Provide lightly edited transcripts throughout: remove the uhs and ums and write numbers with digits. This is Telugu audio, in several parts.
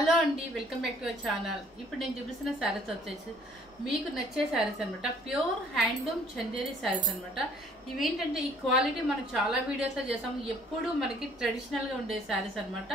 హలో అండి, welcome back to our channel. ఇప్పుడు నేను చూపిస్తున్న శారీస్ వచ్చేసి మీకు నచ్చే శారీస్ అనమాట. ప్యూర్ హ్యాండ్లూమ్ చందేరి శారీస్ అనమాట. ఇవేంటంటే ఈ క్వాలిటీ మనం చాలా వీడియోస్లో చేసాము. ఎప్పుడు మనకి ట్రెడిషనల్గా ఉండే శారీస్ అనమాట.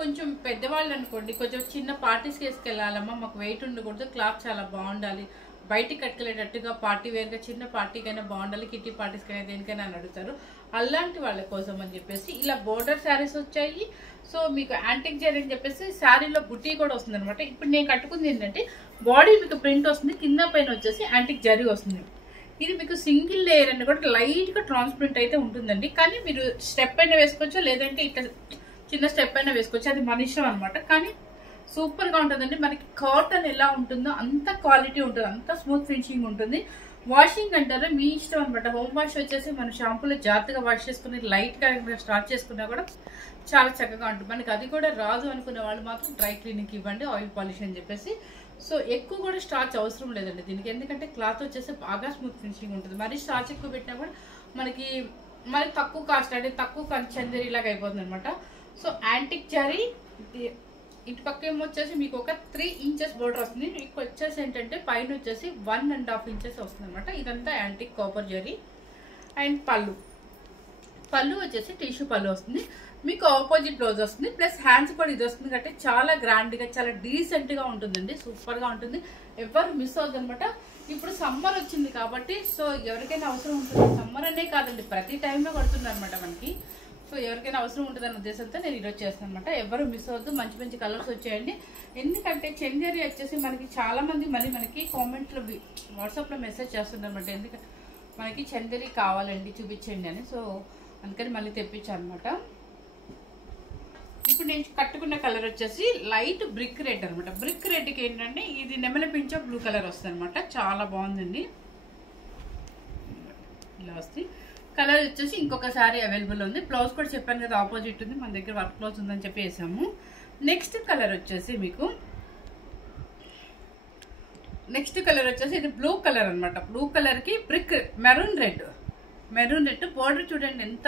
కొంచెం పెద్దవాళ్ళు అనుకోండి, కొంచెం చిన్న పార్టీస్కి వేసుకెళ్ళాలమ్మా, మాకు వెయిట్ ఉండకూడదు, క్లాత్ చాలా బాగుండాలి, బయటికి కట్టుకెళ్ళేటట్టుగా పార్టీ వేర్గా చిన్న పార్టీకైనా బాగుండాలి, కిట్టి పార్టీస్కైనా దేనికైనా అని అడుగుతారు. అలాంటి వాళ్ళ కోసం అని చెప్పేసి ఇలా బోర్డర్ శారీస్ వచ్చాయి. సో మీకు యాంటిక్ జరీ అని చెప్పేసి శారీలో బుట్టి కూడా వస్తుంది అనమాట. ఇప్పుడు నేను కట్టుకుంది ఏంటంటే బాడీ మీకు ప్రింట్ వస్తుంది, కింద పైన వచ్చేసి యాంటిక్ జరీ వస్తుంది. ఇది మీకు సింగిల్ లేయర్ అని కూడా లైట్ గా ట్రాన్స్పరెంట్ అయితే ఉంటుందండి. కానీ మీరు స్టెప్ అయినా వేసుకోవచ్చు, లేదంటే ఇట్లా చిన్న స్టెప్ అయినా వేసుకోవచ్చు, అది మన ఇష్టం అనమాట. కానీ సూపర్ గా ఉంటుందండి. మనకి కాటన్ ఎలా ఉంటుందో అంత క్వాలిటీ ఉంటుంది, అంత స్మూత్ ఫినిషింగ్ ఉంటుంది. వాషింగ్ అంటారా మీ ఇష్టం అనమాట. హోమ్ వాష్ వచ్చేసి మన షాంపూలో జాగ్రత్తగా వాష్ చేసుకుని లైట్ గా స్టార్ట్ చేసుకున్నా కూడా చాలా చక్కగా ఉంటుంది. మనకి అది కూడా రాదు అనుకునే వాళ్ళు మాత్రం డ్రై క్లీనింగ్ ఇవ్వండి, ఆయిల్ పాలిష్ అని చెప్పేసి. సో ఎక్కువ కూడా స్టార్చ్ అవసరం లేదండి దీనికి, ఎందుకంటే క్లాత్ వచ్చేసి బాగా స్మూత్ ఫినిషింగ్ ఉంటుంది. మరి స్టార్చ్ ఎక్కువ పెట్టినా కూడా మనకి మరి తక్కువ కాస్ట్ అంటే తక్కువ చందేరి లాగా అయిపోతుంది అనమాట. సో యాంటిక్ జరీ ఇటు పక్క ఏమొచ్చేసి మీకు ఒక 3 ఇంచెస్ బోర్డర్ వస్తుంది. మీకు వచ్చేసి ఏంటంటే పైన వచ్చేసి 1.5 ఇంచెస్ వస్తుంది అనమాట. ఇదంతా యాంటిక్ కాపర్ జరీ. అండ్ పళ్ళు వచ్చేసి టిష్యూ పళ్ళు వస్తుంది. మీకు ఆపోజిట్ బ్లౌజ్ వస్తుంది, ప్లస్ హ్యాండ్స్ కూడా ఇది వస్తుంది. కాబట్టి చాలా గ్రాండ్గా చాలా డీసెంట్గా ఉంటుందండి, సూపర్గా ఉంటుంది. ఎవరు మిస్ అవుతుంది అనమాట. ఇప్పుడు సమ్మర్ వచ్చింది కాబట్టి సో ఎవరికైనా అవసరం ఉంటుంది. సమ్మర్ అనే కాదండి, ప్రతి టైంలో కడుతున్నారు అనమాట మనకి. సో ఎవరికైనా అవసరం ఉంటుందన్న ఉద్దేశంతో నేను ఈరోజు చేస్తాను అనమాట. ఎవరు మిస్ అవ్వద్దు, మంచి మంచి కలర్స్ వచ్చాయండి. ఎందుకంటే చందేరి వచ్చేసి మనకి చాలా మంది మళ్ళీ మనకి కామెంట్లో వాట్సాప్లో మెసేజ్ చేస్తున్నారు అనమాట. ఎందుకంటే మనకి చందేరి కావాలండి చూపించండి అని. సో అందుకని మళ్ళీ తెప్పించాను అనమాట. ఇప్పుడు నేను కట్టుకున్న కలర్ వచ్చేసి లైట్ బ్రిక్ రెడ్ అనమాట. బ్రిక్ రెడ్కి ఏంటంటే ఇది నెమల పించో బ్లూ కలర్ వస్తుంది అనమాట. చాలా బాగుందండి. ఇలా వస్తుంది కలర్ వచ్చేసి. ఇంకొక సారీ అవైలబుల్ ఉంది. బ్లౌజ్ కూడా చెప్పాను కదా ఆపోజిట్ ఉంది, మన దగ్గర వర్క్ బ్లౌజ్ ఉందని చెప్పి వేసాము. నెక్స్ట్ కలర్ వచ్చేసి ఇది బ్లూ కలర్ అనమాట. బ్లూ కలర్ కి బ్రిక్ మెరూన్ రెడ్ బోర్డర్ చూడండి ఎంత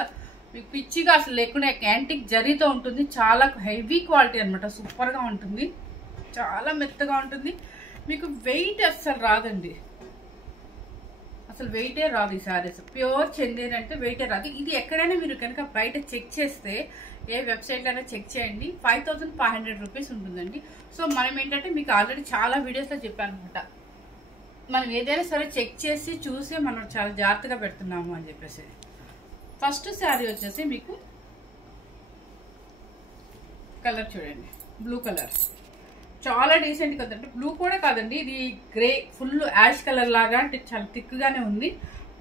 మీకు పిచ్చిగా అసలు లేకుండా యాంటిక్ జరీతో ఉంటుంది. చాలా హెవీ క్వాలిటీ అనమాట. సూపర్ గా ఉంటుంది, చాలా మెత్తగా ఉంటుంది. మీకు వెయిట్ అస్సలు రాదండి, అసలు వెయిటే రాదు ఈ సారీస్. ప్యూర్ చందేరి అంటే వెయిటే రాదు. ఇది ఎక్కడైనా మీరు కనుక బయట చెక్ చేస్తే, ఏ వెబ్సైట్ అయినా చెక్ చేయండి, 5500 రూపీస్ ఉంటుందండి. సో మనం ఏంటంటే మీకు ఆల్రెడీ చాలా వీడియోస్లో చెప్పాను అనమాట, మనం ఏదైనా సరే చెక్ చేసి చూసి మనం చాలా జాగ్రత్తగా పెడుతున్నాము అని చెప్పేసి. ఫస్ట్ శారీ వచ్చేసి మీకు కలర్ చూడండి, బ్లూ కలర్. చాలా డీసెంట్ కదండి. బ్లూ కూడా కాదండి, ఇది గ్రే ఫుల్ యాష్ కలర్ లాగా, అంటే చాలా థిక్గానే ఉంది.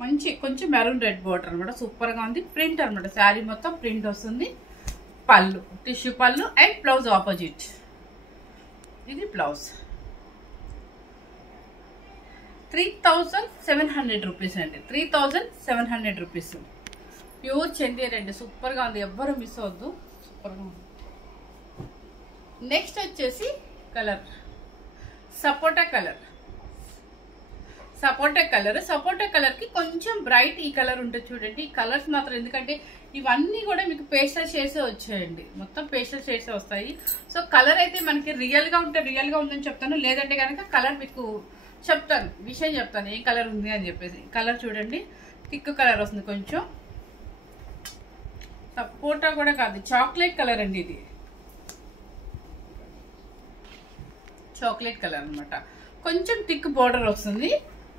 మంచి కొంచెం మెరూన్ రెడ్ బోర్డర్ అనమాట. సూపర్గా ఉంది. ప్రింట్ అనమాట, శారీ మొత్తం ప్రింట్ వస్తుంది. పళ్ళు టిష్యూ పళ్ళు అండ్ బ్లౌజ్ ఆపోజిట్. ఇది బ్లౌజ్. 3700 రూపీస్ అండి. 3700 రూపీస్. ప్యూర్ చందేరి అండి, సూపర్గా ఉంది. ఎవ్వరు మిస్ అవద్దు, సూపర్గా ఉంది. నెక్స్ట్ వచ్చేసి కలర్ సపోటా కలర్ కి కొంచెం బ్రైట్ ఈ కలర్ ఉంటుంది చూడండి. ఈ కలర్స్ మాత్రం ఎందుకంటే ఇవన్నీ కూడా మీకు పేస్టల్ షేడ్స్ వచ్చాయండి, మొత్తం పేస్టల్ షేడ్స్ వస్తాయి. సో కలర్ అయితే మనకి రియల్ గా ఉంటే రియల్ గా ఉందని చెప్తాను, లేదంటే కనుక కలర్ మీకు చెప్తాను, విషయం చెప్తాను ఏం కలర్ ఉంది అని చెప్పేసి. కలర్ చూడండి, థిక్ కలర్ వస్తుంది. కొంచెం సపోటా కూడా కాదు, చాక్లెట్ కలర్ అండి. ఇది చాక్లెట్ కలర్ అనమాట. కొంచెం థిక్ బోర్డర్ వస్తుంది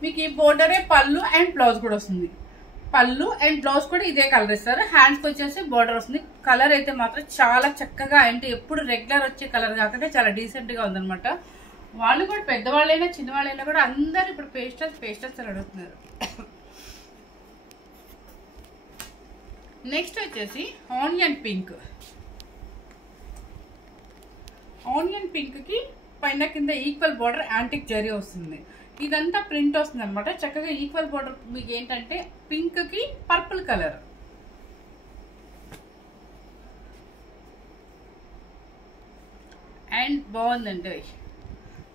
మీకు. ఈ బోర్డరే పళ్ళు అండ్ బ్లౌజ్ కూడా వస్తుంది. పళ్ళు అండ్ బ్లౌజ్ కూడా ఇదే కలర్ ఇస్తారు. హ్యాండ్స్కి వచ్చేసి బోర్డర్ వస్తుంది. కలర్ అయితే మాత్రం చాలా చక్కగా, అంటే ఎప్పుడు రెగ్యులర్ వచ్చే కలర్ కాకుండా చాలా డీసెంట్ గా ఉందనమాట. వాళ్ళు కూడా పెద్దవాళ్ళైనా చిన్నవాళ్ళైనా కూడా అందరు ఇప్పుడు పేస్టల్స్ అని అడుగుతున్నారు. నెక్స్ట్ వచ్చేసి ఆనియన్ పింక్ కి పైన కింద ఈక్వల్ బోర్డర్ యాంటిక్ జరీ వస్తుంది. ఇదంతా ప్రింట్ వస్తుంది అనమాట. చక్కగా ఈక్వల్ బోర్డర్ మీకు ఏంటంటే పింక్ కి పర్పుల్ కలర్. అండ్ బాగుందండి.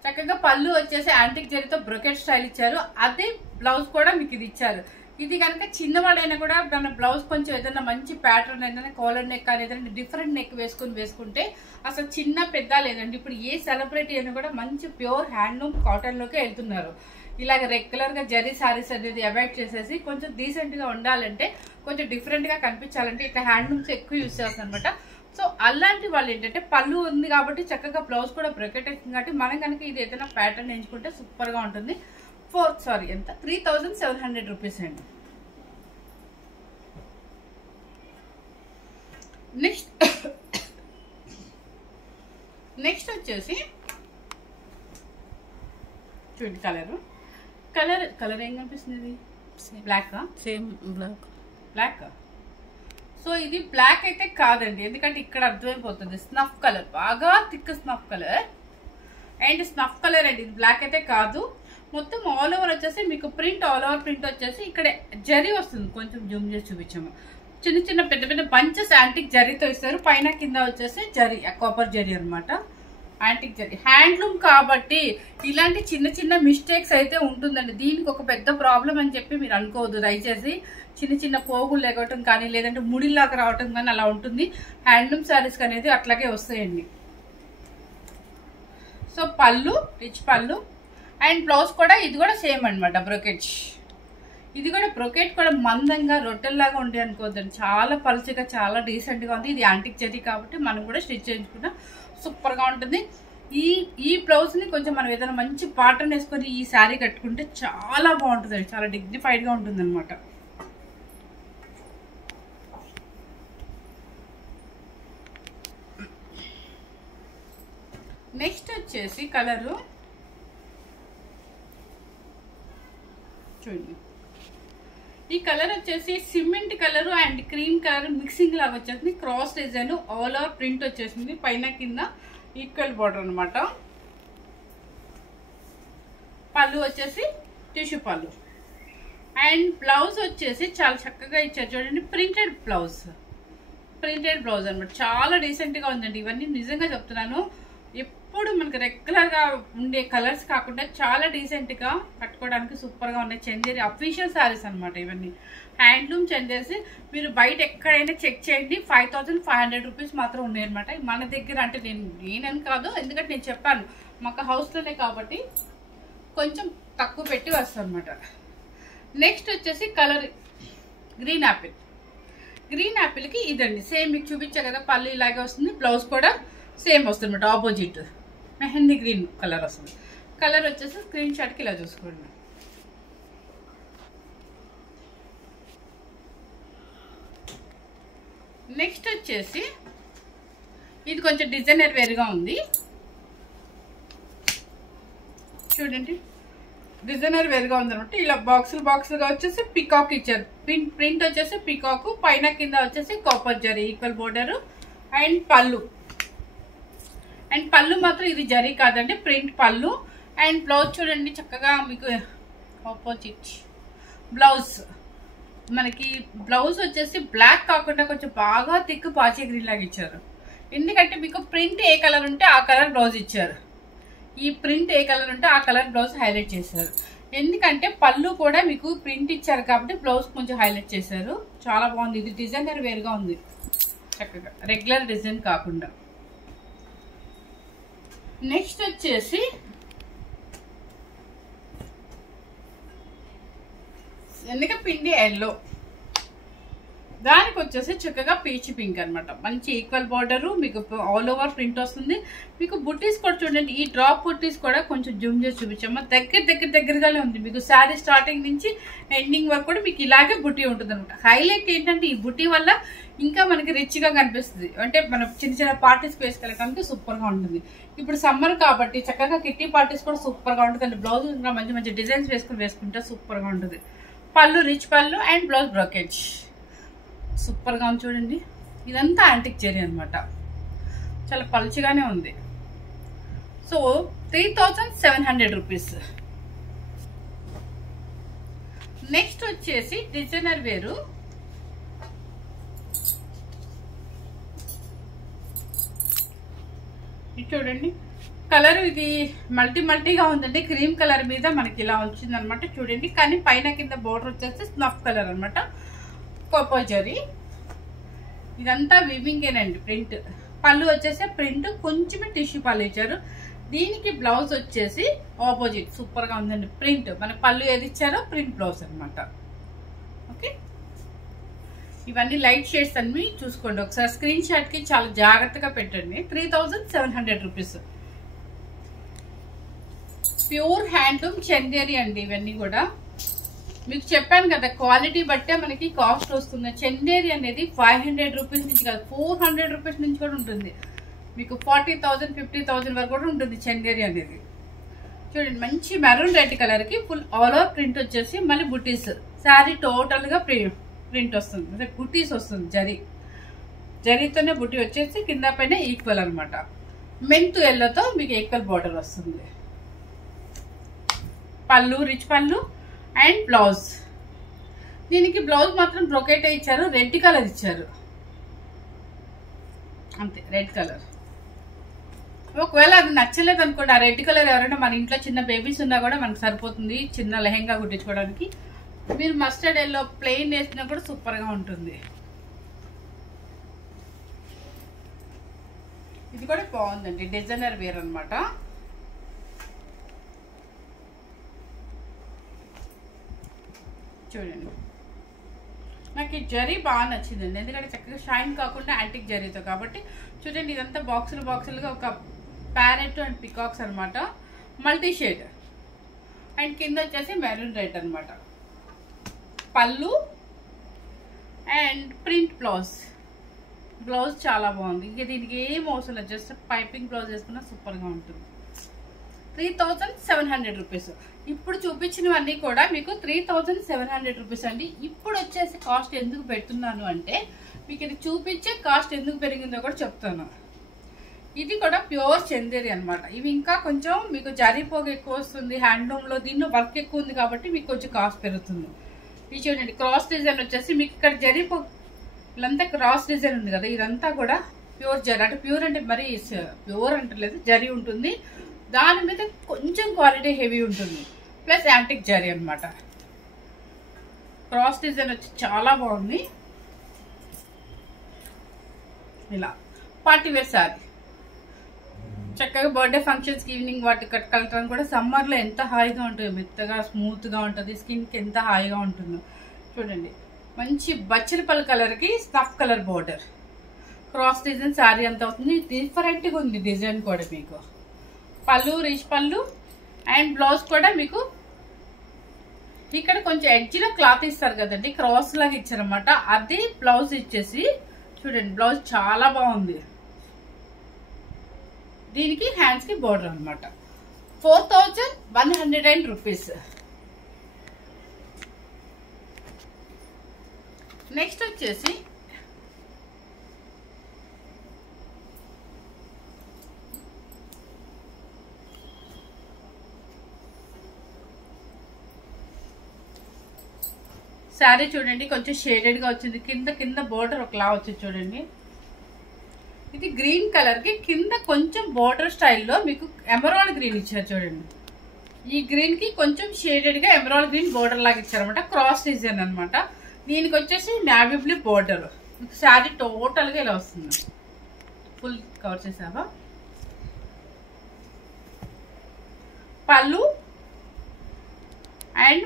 చక్కగా పళ్ళు వచ్చేసి యాంటిక్ జరీతో బ్రొకెట్ స్టైల్ ఇచ్చారు. అదే బ్లౌజ్ కూడా మీకు ఇది ఇచ్చారు. ఇది కనుక చిన్నవాళ్ళైనా కూడా మన బ్లౌజ్ కొంచెం ఏదైనా మంచి ప్యాటర్న్ ఏదైనా కాలర్ నెక్ కానీ ఏదైనా డిఫరెంట్ నెక్ వేసుకుంటే అసలు చిన్న పెద్ద లేదండి. ఇప్పుడు ఏ సెలబ్రిటీ అయినా కూడా మంచి ప్యూర్ హ్యాండ్లూమ్ కాటన్ లోకే వెళ్తున్నారు. ఇలాగ రెగ్యులర్ గా జరీ సారీస్ అనేది అవాయిడ్ చేసేసి కొంచెం డీసెంట్ గా ఉండాలంటే, కొంచెం డిఫరెంట్ గా కనిపించాలంటే ఇట్లా హ్యాండ్లూమ్స్ ఎక్కువ యూజ్ చేస్తారు అనమాట. సో అలాంటి వాళ్ళు ఏంటంటే పళ్ళు ఉంది కాబట్టి చక్కగా బ్లౌజ్ కూడా బ్రొకెట్ అవుతుంది కాబట్టి మనం కనుక ఇది ఏదైనా ప్యాటర్న్ ఎంచుకుంటే సూపర్ గా ఉంటుంది. 3700 రూపీస్ అండి. నెక్స్ట్ వచ్చేసి చూడండి కలర్ ఏం కనిపిస్తుంది? బ్లాక్. Same black. సో ఇది బ్లాక్ అయితే కాదండి, ఎందుకంటే ఇక్కడ అర్థమైపోతుంది. స్నఫ్ కలర్, బాగా thick snuff colour and snuff colour అండి. ఇది బ్లాక్ అయితే కాదు. మొత్తం ఆల్ ఓవర్ వచ్చేసి మీకు ప్రింట్, ఆల్ ఓవర్ ప్రింట్ వచ్చేసి ఇక్కడ జరీ వస్తుంది. కొంచెం జూమ్ చేసి చూపించాము. చిన్న చిన్న పెద్ద పెద్ద బంచెస్ యాంటిక్ జరీతో ఇస్తారు. పైన కింద వచ్చేసి జరీ, కాపర్ జరీ అనమాట. యాంటిక్ జరీ హ్యాండ్లూమ్ కాబట్టి ఇలాంటి చిన్న చిన్న మిస్టేక్స్ అయితే ఉంటుందండి. దీనికి ఒక పెద్ద ప్రాబ్లం అని చెప్పి మీరు అనుకోవద్దు దయచేసి. చిన్న చిన్న పోగులు లేకపోవటం కానీ లేదంటే ముడిలాగా రావటం కానీ అలా ఉంటుంది. హ్యాండ్లూమ్ శారీస్ అనేది అట్లాగే వస్తాయండి. సో పళ్ళు, రిచ్ పళ్ళు అండ్ బ్లౌజ్ కూడా ఇది కూడా సేమ్ అనమాట, బ్రొకెట్. ఇది కూడా బ్రొకెట్ కూడా మందంగా రొట్టెల్లాగా ఉండే అనుకోవద్దండి, చాలా పలుచగా చాలా డీసెంట్గా ఉంది. ఇది యాంటిక్ జరీ కాబట్టి మనం కూడా స్టిచ్ చేయించుకున్నా సూపర్గా ఉంటుంది. ఈ బ్లౌజ్ని కొంచెం మనం ఏదైనా మంచి పాటర్న్ వేసుకొని ఈ శారీ కట్టుకుంటే చాలా బాగుంటుంది, చాలా డిగ్నిఫైడ్గా ఉంటుంది అనమాట. నెక్స్ట్ వచ్చేసి కలరు చూడండి. ఈ కలర్ వచ్చేసి cement colour and cream colour mixing లాగా వచ్చేసింది. Cross design, all over print వచ్చేసింది. పైన కింద ఈక్వల్ బార్డర్ అనమాట. పళ్ళు వచ్చేసి టిష్యూ పళ్ళు అండ్ బ్లౌజ్ వచ్చేసి చాలా చక్కగా ఇచ్చారు చూడండి. ప్రింటెడ్ బ్లౌజ్ అనమాట. చాలా డీసెంట్గా ఉందండి. ఇవన్నీ నిజంగా చెప్తున్నాను. ఎప్పుడు మనకి రెగ్యులర్గా ఉండే కలర్స్ కాకుండా చాలా డీసెంట్గా కట్టుకోవడానికి సూపర్గా ఉన్నాయి. చందేరి అఫీషియల్ శారీస్ అనమాట ఇవన్నీ. హ్యాండ్లూమ్ చందేసి మీరు బయట ఎక్కడైనా చెక్ చేయండి, 5500 రూపీస్ మాత్రం ఉన్నాయి అనమాట. మన దగ్గర అంటే నేనని కాదు, ఎందుకంటే నేను చెప్పాను మాకు హౌస్లోనే కాబట్టి కొంచెం తక్కువ పెట్టి వస్తాను అనమాట. నెక్స్ట్ వచ్చేసి కలర్ గ్రీన్ యాపిల్కి ఇదండి సేమ్ మీకు చూపించా కదా. పళ్ళు ఇలాగే వస్తుంది, బ్లౌజ్ కూడా సేమ్ వస్తుంది అనమాట. ఆపోజిట్ మెహందీ గ్రీన్ కలర్ వస్తుంది. కలర్ వచ్చేసి స్క్రీన్ షాట్కి ఇలా చూసుకోండి. నెక్స్ట్ వచ్చేసి ఇది కొంచెం డిజైనర్ వేరుగా ఉంది చూడండి. డిజైనర్ వేరుగా ఉంది అనమాట. ఇలా బాక్సులుగా వచ్చేసి పికాక్ ఇచ్చారు. ప్రింట్ వచ్చేసి పికాక్, పైన కింద వచ్చేసి copper zari equal border and పళ్ళు మాత్రం ఇది జరీ కాదండి, ప్రింట్ పళ్ళు. అండ్ బ్లౌజ్ చూడండి చక్కగా మీకు ఆపోజిట్ బ్లౌజ్. మనకి బ్లౌజ్ వచ్చేసి బ్లాక్ కాకుండా కొంచెం బాగా థిక్ పాచీ గ్రీన్ లాగా ఇచ్చారు. ఎందుకంటే మీకు ప్రింట్ ఏ కలర్ ఉంటే ఆ కలర్ బ్లౌజ్ ఇచ్చారు. ఈ ప్రింట్ ఏ కలర్ ఉంటే ఆ కలర్ బ్లౌజ్ హైలైట్ చేశారు. ఎందుకంటే పళ్ళు కూడా మీకు ప్రింట్ ఇచ్చారు కాబట్టి బ్లౌజ్ కొంచెం హైలైట్ చేశారు. చాలా బాగుంది. ఇది డిజైనర్ వేరుగా ఉంది చక్కగా, రెగ్యులర్ డిజైన్ కాకుండా. నెక్స్ట్ వచ్చేసి పిండి ఎల్లో, దానికి వచ్చేసి చక్కగా పీచ్ పింక్ అనమాట. మంచి ఈక్వల్ బార్డరు, మీకు ఆల్ ఓవర్ ప్రింట్ వస్తుంది. మీకు బుట్టీస్ కూడా చూడండి. ఈ డ్రాప్ బుట్టీస్ కూడా కొంచెం జూమ్ చేసి చూపించాము. దగ్గరగానే ఉంది. మీకు శారీ స్టార్టింగ్ నుంచి ఎండింగ్ వరకు కూడా మీకు ఇలాగే బుట్టీ ఉంటుంది అనమాట. హైలైట్ ఏంటంటే ఈ బుట్టీ వల్ల ఇంకా మనకి రిచ్గా కనిపిస్తుంది. అంటే మనం చిన్న పార్టీస్ వేసుకెళ్ళడానికి సూపర్గా ఉంటుంది. ఇప్పుడు సమ్మర్ కాబట్టి చక్కగా కిట్టి పార్టీస్ కూడా సూపర్గా ఉంటుంది. బ్లౌజ్ ఇంకా మంచి డిజైన్స్ వేసుకుంటే సూపర్గా ఉంటుంది. పళ్ళు రిచ్ పళ్ళు అండ్ బ్లౌజ్ బ్రోకేజ్ సూపర్గా ఉంది చూడండి. ఇదంతా యాంటిక్ జరీ అనమాట. చాలా పలుచగానే ఉంది. So 3700 rupees. నెక్స్ట్ వచ్చేసి డిజైనర్ వేరు. చూడండి కలర్ ఇది మల్టీగా ఉందండి. క్రీమ్ కలర్ మీద మనకి ఇలా వచ్చింది అనమాట. చూడండి కానీ పైన కింద బోర్డర్ వచ్చేసి స్నఫ్ కలర్ అనమాట. కోపో జరీ ఇదంతా వివింగేనండి. ప్రింట్ పళ్ళు వచ్చేసి ప్రింట్ కొంచెం టిష్యూ పళ్ళు ఇచ్చారు. దీనికి బ్లౌజ్ వచ్చేసి ఆపోజిట్ సూపర్ గా ఉందండి. ప్రింట్ మన పళ్ళు ఏది ఇచ్చారో ప్రింట్ బ్లౌజ్ అనమాట. ఓకే ఇవన్నీ లైట్ షేడ్స్ అన్ని చూసుకోండి ఒకసారి. స్క్రీన్ షాట్ కి చాలా జాగ్రత్తగా పెట్టండి. 3700 రూపీస్. ప్యూర్ హ్యాండ్లూమ్ చందేరి అండి. ఇవన్నీ కూడా మీకు చెప్పాను కదా క్వాలిటీ బట్టే మనకి కాస్ట్ వస్తుంది. చందేరి అనేది 500 రూపీస్ నుంచి కాదు 400 రూపీస్ నుంచి కూడా ఉంటుంది. మీకు 40,000 50,000 వరకు కూడా ఉంటుంది చందేరి అనేది. చూడండి మంచి మెరూన్ రెడ్ కలర్ కి ఫుల్ ఆల్ ఓవర్ ప్రింట్ వచ్చేసి మళ్ళీ బుటీస్. శారీ టోటల్ గా ప్రింట్ వస్తుంది. అంటే బుటీస్ వస్తుంది. జరీతోనే బుటీ వచ్చేసి కింద పైన ఈక్వల్ అనమాట. మెంతు ఎల్లోతో మీకు ఈక్వల్ బార్డర్ వస్తుంది. పళ్ళు రిచ్ పళ్ళు అండ్ బ్లౌజ్. దీనికి బ్లౌజ్ మాత్రం బ్రొకెట్ ఇచ్చారు. రెడ్ కలర్ ఇచ్చారు అంతే. రెడ్ కలర్ ఒకవేళ అది నచ్చలేదు అనుకోండి ఆ రెడ్ కలర్ ఎవరైనా మన ఇంట్లో చిన్న బేబీస్ ఉన్నా కూడా మనకు సరిపోతుంది. చిన్న లెహెంగా కుట్టించుకోవడానికి. మీరు మస్టర్డ్ ఎల్లో ప్లెయిన్ వేసినా కూడా సూపర్ గా ఉంటుంది. ఇది కూడా బాగుందండి. డిజైనర్ వేర్ అనమాట. చూడండి నాకు ఈ జరీ బాగా నచ్చిందండి. ఎందుకంటే చక్కగా షైన్ కాకుండా యాంటిక్ జరీతో కాబట్టి. చూడండి ఇదంతా బాక్సులుగా ఒక ప్యారెట్ అండ్ పికాక్స్ అనమాట. మల్టీ షేడ్ అండ్ కింద వచ్చేసి మెరూన్ రెడ్ అనమాట. పళ్ళు అండ్ ప్రింట్ బ్లౌజ్ చాలా బాగుంది. ఇంకా దీనికి ఏం అవసరం లేదు. జస్ట్ పైపింగ్ బ్లౌజ్ వేసుకున్నా సూపర్గా ఉంటుంది. 3700 రూపీస్. ఇప్పుడు చూపించినవన్నీ కూడా మీకు 3700 రూపీస్ అండి. ఇప్పుడు వచ్చేసి కాస్ట్ ఎందుకు పెడుతున్నాను అంటే మీకు ఇది చూపించే కాస్ట్ ఎందుకు పెరిగిందో కూడా చెప్తాను. ఇది కూడా ప్యూర్ చందేరి అనమాట. ఇవి ఇంకా కొంచెం మీకు జరీపోగు ఎక్కువ వస్తుంది. హ్యాండ్లూమ్లో దీనిలో వర్క్ ఎక్కువ ఉంది కాబట్టి మీకు కొంచెం కాస్ట్ పెరుగుతుంది. ఇది చూడండి క్రాస్ డిజైన్ వచ్చేసి మీకు ఇక్కడ జరీపోగు ఇదంతా క్రాస్ డిజైన్ ఉంది కదా. ఇదంతా కూడా ప్యూర్ జరీ. అంటే ప్యూర్ అంటే మరీ ప్యూర్ అంటలేదు, జరీ ఉంటుంది. దాని మీద కొంచెం క్వాలిటీ హెవీ ఉంటుంది. ప్లస్ యాంటిక్ జరీ అనమాట. క్రాస్ డిజైన్ వచ్చి చాలా బాగుంది. ఇలా పార్టీ వేర్ శారీ చక్కగా బర్త్డే ఫంక్షన్స్కి ఈవినింగ్ వాటి కట్టుకెళ్ళడానికి కూడా సమ్మర్లో ఎంత హాయిగా ఉంటుంది. మెత్తగా స్మూత్గా ఉంటుంది. స్కిన్కి ఎంత హాయిగా ఉంటుందో చూడండి. మంచి బచ్చలిపల్లి కలర్కి snuff colour border. Cross design sari అంత అవుతుంది. డిఫరెంట్గా ఉంది డిజైన్ కూడా. మీకు పళ్ళు రిచ్ పళ్ళు అండ్ బ్లౌజ్ కూడా మీకు ఇక్కడ కొంచెం ఎడ్జ్లో క్లాత్ ఇస్తారు కదండి. క్రాస్ లాగా ఇచ్చారనమాట. అది బ్లౌజ్ ఇచ్చేసి చూడండి బ్లౌజ్ చాలా బాగుంది. దీనికి హ్యాండ్స్ కి బోర్డర్ అనమాట. 4100 రూపీస్. నెక్స్ట్ వచ్చేసి శారీ చూడండి కొంచెం షేడెడ్ గా వచ్చింది. కింద బోర్డర్ ఒకలా వచ్చింది చూడండి. ఇది గ్రీన్ కలర్ కి కింద కొంచెం బోర్డర్ స్టైల్లో మీకు ఎమరాల్డ్ గ్రీన్ ఇచ్చారు చూడండి. ఈ గ్రీన్ కి కొంచెం షేడెడ్ గా ఎమరాల్డ్ గ్రీన్ బోర్డర్ లాగా ఇచ్చారనమాట. క్రాస్ డిజైన్ అనమాట. దీనికి వచ్చేసి navy blue border. Sari total గా ఇలా వస్తుంది. ఫుల్ కవర్ చేసావా. పళ్ళు అండ్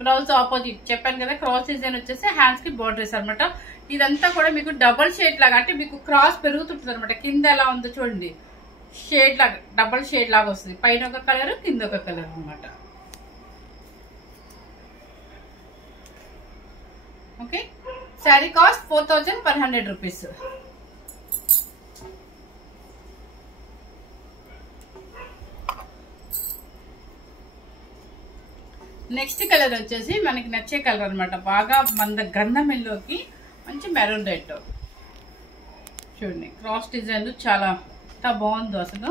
బ్లౌజ్ ఆపోజిట్ చెప్పాను కదా. క్రాస్ డిజైన్ వచ్చేసి హ్యాండ్స్ కి బోర్డర్ అనమాట. ఇదంతా కూడా మీకు డబల్ షేడ్ లాగా అంటే మీకు క్రాస్ పెరుగుతుంటుంది అనమాట. కింద ఎలా ఉందో చూడండి షేడ్ లాగా డబల్ షేడ్ లాగా వస్తుంది. పైన ఒక కలర్ కింద ఒక కలర్ అనమాట. Okay sari cost 4100 rupees. Next colour వచ్చేసి మనకి నచ్చే కలర్ అనమాట. బాగా మంద గంధం ఎల్లోకి మంచి మెరూన్ రెడ్ చూడండి. క్రాస్ డిజైన్ చాలా బాగుంది. అసలు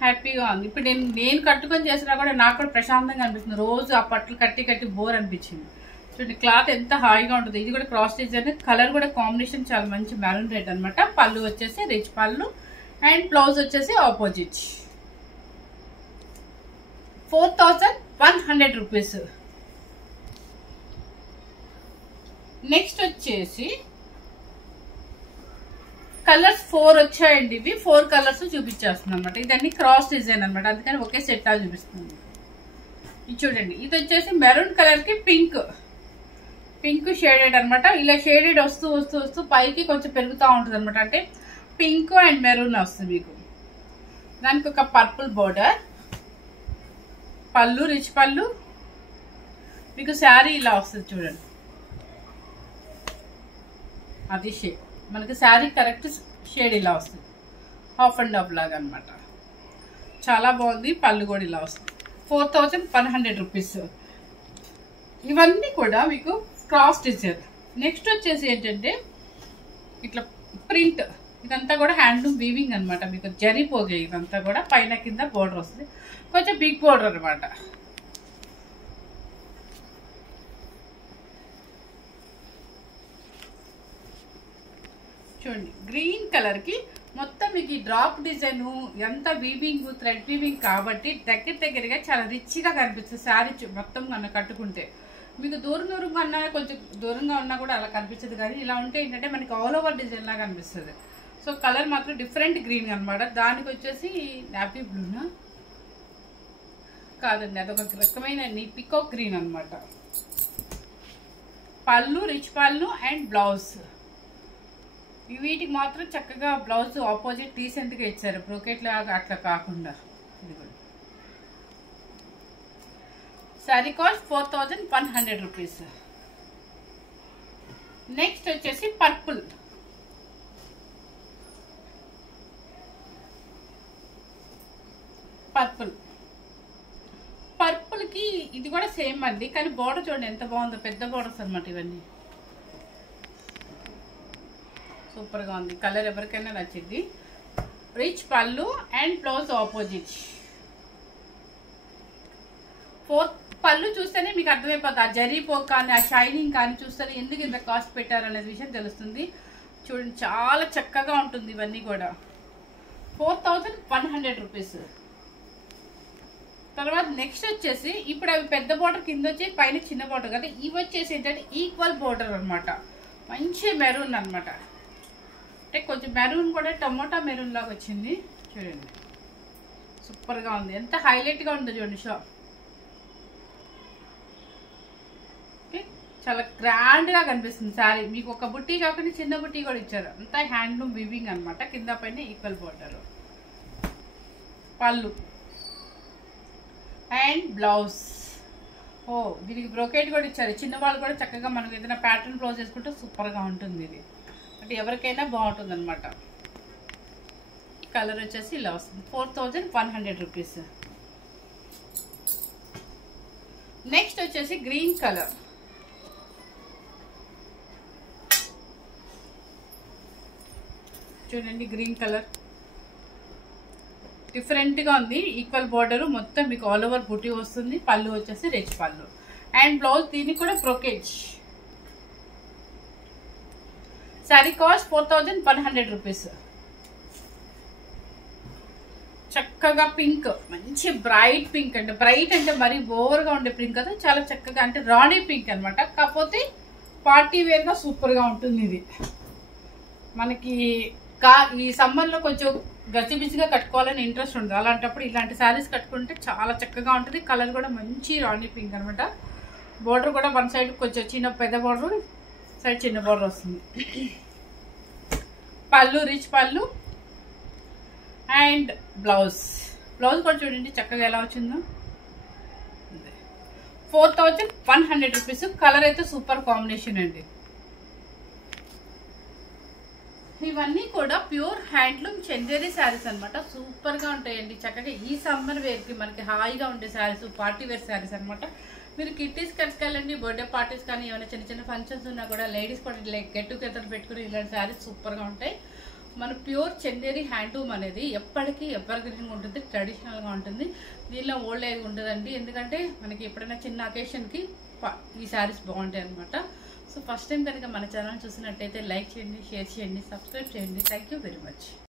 హ్యాపీగా ఉంది. ఇప్పుడు నేను కట్టుకొని చేసినా కూడా నాకు కూడా ప్రశాంతంగా అనిపిస్తుంది. రోజు ఆ పట్లు కట్టి బోర్ అనిపించింది. చూడండి క్లాత్ ఎంత హాయిగా ఉంటుంది. ఇది కూడా క్రాస్ డిజైన్. కలర్ కూడా కాంబినేషన్ చాలా మంచి మెరూన్ రెడ్ అనమాట. పళ్ళు వచ్చేసి రిచ్ పళ్ళు అండ్ బ్లౌజ్ వచ్చేసి ఆపోజిట్ 4100 రూపీస్. నెక్స్ట్ వచ్చేసి కలర్స్ 4 వచ్చాయండి. ఇవి 4 కలర్స్ చూపించేస్తుంది అనమాట. ఇదన్నీ క్రాస్ డిజైన్ అనమాట, అందుకని ఒకే సెట్ లా చూపిస్తుంది. ఇది చూడండి, ఇది వచ్చేసి మెరూన్ కలర్ కి పింక్ షేడెడ్ అనమాట. ఇలా షేడెడ్ వస్తూ వస్తూ వస్తూ పైకి కొంచెం పెరుగుతూ ఉంటుంది అనమాట. అంటే పింక్ అండ్ మెరూన్ వస్తుంది మీకు. దానికి ఒక పర్పుల్ బోర్డర్, పళ్ళు రిచ్ పళ్ళు, మీకు శారీ ఇలా వస్తుంది చూడండి. అది షేడ్ మనకి శారీ కరెక్ట్ షేడ్ ఇలా వస్తుంది, హాఫ్ అండ్ హాఫ్ లాగా అనమాట. చాలా బాగుంది. పళ్ళు కూడా ఇలా వస్తుంది. 4100 రూపీస్. ఇవన్నీ కూడా మీకు క్రాస్ డిజైన్. నెక్స్ట్ వచ్చేసి ఏంటంటే ఇట్లా ప్రింట్, ఇదంతా కూడా హ్యాండ్లూమ్ వీవింగ్ అనమాట. మీకు జరిపోగే ఇదంతా కూడా పైన కింద బోర్డర్ వస్తుంది, కొంచెం బిగ్ బోర్డర్ అనమాట. చూడండి, గ్రీన్ కలర్ కి మొత్తం మీకు ఈ డ్రాప్ డిజైన్ ఎంత వీవింగ్, థ్రెడ్ వీవింగ్ కాబట్టి దగ్గరగా చాలా రిచ్ గా కనిపిస్తుంది శారీ మొత్తం కన్నా కట్టుకుంటే. మీకు దూరంగా ఉన్నా, కొంచెం దూరంగా ఉన్నా కూడా అలా కనిపించదు. కానీ ఇలా ఉంటే ఏంటంటే మనకి ఆల్ ఓవర్ డిజైన్ లాగా కనిపిస్తుంది. సో కలర్ మాత్రం డిఫరెంట్ గ్రీన్ అనమాట. దానికి వచ్చేసి నాపీ బ్లూనా కాదండి, అదొక రకమైన పికాక్ గ్రీన్ అనమాట. పళ్ళు రిచ్ పళ్ళు అండ్ బ్లౌజ్. వీటికి మాత్రం చక్కగా బ్లౌజ్ ఆపోజిట్ డీసెంట్ గా ఇచ్చారు, బ్రోకెట్ లాగా అట్లా కాకుండా. Sari cost 4100 rupees. నెక్స్ట్ వచ్చేసి పర్పుల్. పర్పుల్ కి ఇది కూడా సేమ్ అండి, కానీ బోర్డర్ చూడండి ఎంత బాగుందో, పెద్ద బోర్డర్స్ అనమాట ఇవన్నీ. సూపర్ గా ఉంది. కలర్ ఎవరికైనా నచ్చింది. రిచ్ పళ్ళు అండ్ బ్లౌజ్ ఆపోజిట్. పళ్ళు చూస్తేనే మీకు అర్థమైపోతుంది, ఆ జరీపో కానీ ఆ షైనింగ్ కానీ చూస్తేనే ఎందుకు ఇంత కాస్ట్ పెట్టారనే విషయం తెలుస్తుంది. చూడండి, చాలా చక్కగా ఉంటుంది. ఇవన్నీ కూడా 4100 రూపీస్. తర్వాత నెక్స్ట్ వచ్చేసి ఇప్పుడు అవి పెద్ద బోర్డర్ కింద వచ్చి పైన చిన్న బోర్డర్ కదా, ఇవి వచ్చేసి ఏంటంటే ఈక్వల్ బోర్డర్ అనమాట. మంచి మెరూన్ అనమాట. అంటే కొంచెం మెరూన్ కూడా టమోటా మెరూన్ లాగా వచ్చింది. చూడండి, సూపర్ గా ఉంది. ఎంత హైలైట్ గా ఉందో చూడండి షాప్. చాలా గ్రాండ్ గా కనిపిస్తుంది శారీ. మీకు ఒక బుట్టి కాకుండా చిన్న బుట్టి కూడా ఇచ్చారు. అంతా హ్యాండ్లూమ్ వీవింగ్ అనమాట. కింద పైన ఈక్వల్ బోర్డర్. పళ్ళు అండ్ బ్లౌజ్. ఓ, దీనికి బ్రోకెట్ కూడా ఇచ్చారు. చిన్న వాళ్ళు కూడా చక్కగా మనకు ఏదైనా ప్యాటర్న్ బ్లౌజ్ వేసుకుంటే సూపర్ గా ఉంటుంది. ఇది అంటే ఎవరికైనా బాగుంటుంది అనమాట. కలర్ వచ్చేసి ఇలా వస్తుంది. 4100 రూపీస్. నెక్స్ట్ వచ్చేసి గ్రీన్ కలర్. చూడండి, గ్రీన్ కలర్ డిఫరెంట్ గా ఉంది. ఈక్వల్ బోర్డర్ మొత్తం మీకు ఆల్ ఓవర్ బుట్టి వస్తుంది. పళ్ళు వచ్చేసి రిచ్ పళ్ళు అండ్ బ్లౌజ్ దీనికి కూడా బ్రోకేజ్. Sari cost 4100 rupees. చక్కగా పింక్, మంచి బ్రైట్ పింక్. అంటే బ్రైట్ అంటే మరీ ఓవర్ గా ఉండే పింక్ కదా, చాలా చక్కగా అంటే రాణి పింక్ అనమాట. కాకపోతే పార్టీ వేర్ గా సూపర్ గా ఉంటుంది. ఇది మనకి ఈ సమ్మర్ లో కొంచెం గజిబిజిగా కట్టుకోవాలని ఇంట్రెస్ట్ ఉంటుంది. అలాంటప్పుడు ఇలాంటి శారీస్ కట్టుకుంటే చాలా చక్కగా ఉంటుంది. కలర్ కూడా మంచి రాణి పింక్ అనమాట. బోర్డర్ కూడా వన్ సైడ్ కొంచెం చిన్న పెద్ద బోర్డర్, సైడ్ చిన్న బోర్డర్ వస్తుంది. పళ్ళు రిచ్ పళ్ళు అండ్ బ్లౌజ్ కూడా చూడండి చక్కగా ఎలా వచ్చిందో. 4100 రూపీస్. కలర్ అయితే సూపర్ కాంబినేషన్ అండి. ఇవన్నీ కూడా ప్యూర్ హ్యాండ్లూమ్ చందేరి శారీస్ అనమాట. సూపర్ గా ఉంటాయండి. చక్కగా ఈ సమ్మర్ వేర్ కి మనకి హాయిగా ఉండే శారీస్, పార్టీ వేర్ శారీస్ అనమాట. మీరు కిట్టీస్ కట్టుకెళ్ళండి, బర్త్డే పార్టీస్ కానీ ఏమైనా చిన్న చిన్న ఫంక్షన్స్ ఉన్నా కూడా లేడీస్ కూడా గెట్ టుగెదర్ పెట్టుకుని ఇలాంటి శారీస్ సూపర్ గా ఉంటాయి. మన ప్యూర్ చందేరి హ్యాండ్లూమ్ అనేది ఎప్పటికీ ఎవర్ గ్రీన్ ఉంటుంది, ట్రెడిషనల్ గా ఉంటుంది. దీనిలో ఓల్డ్ ఏజ్ ఉంటుందండి. ఎందుకంటే మనకి ఎప్పుడైనా చిన్న అకేషన్ కి ఈ శారీస్ బాగుంటాయి అనమాట. సో ఫస్ట్ టైం కనుక మన ఛానల్ చూసినట్టయితే లైక్ చేయండి, షేర్ చేయండి, సబ్స్క్రైబ్ చేయండి. Thank you very much.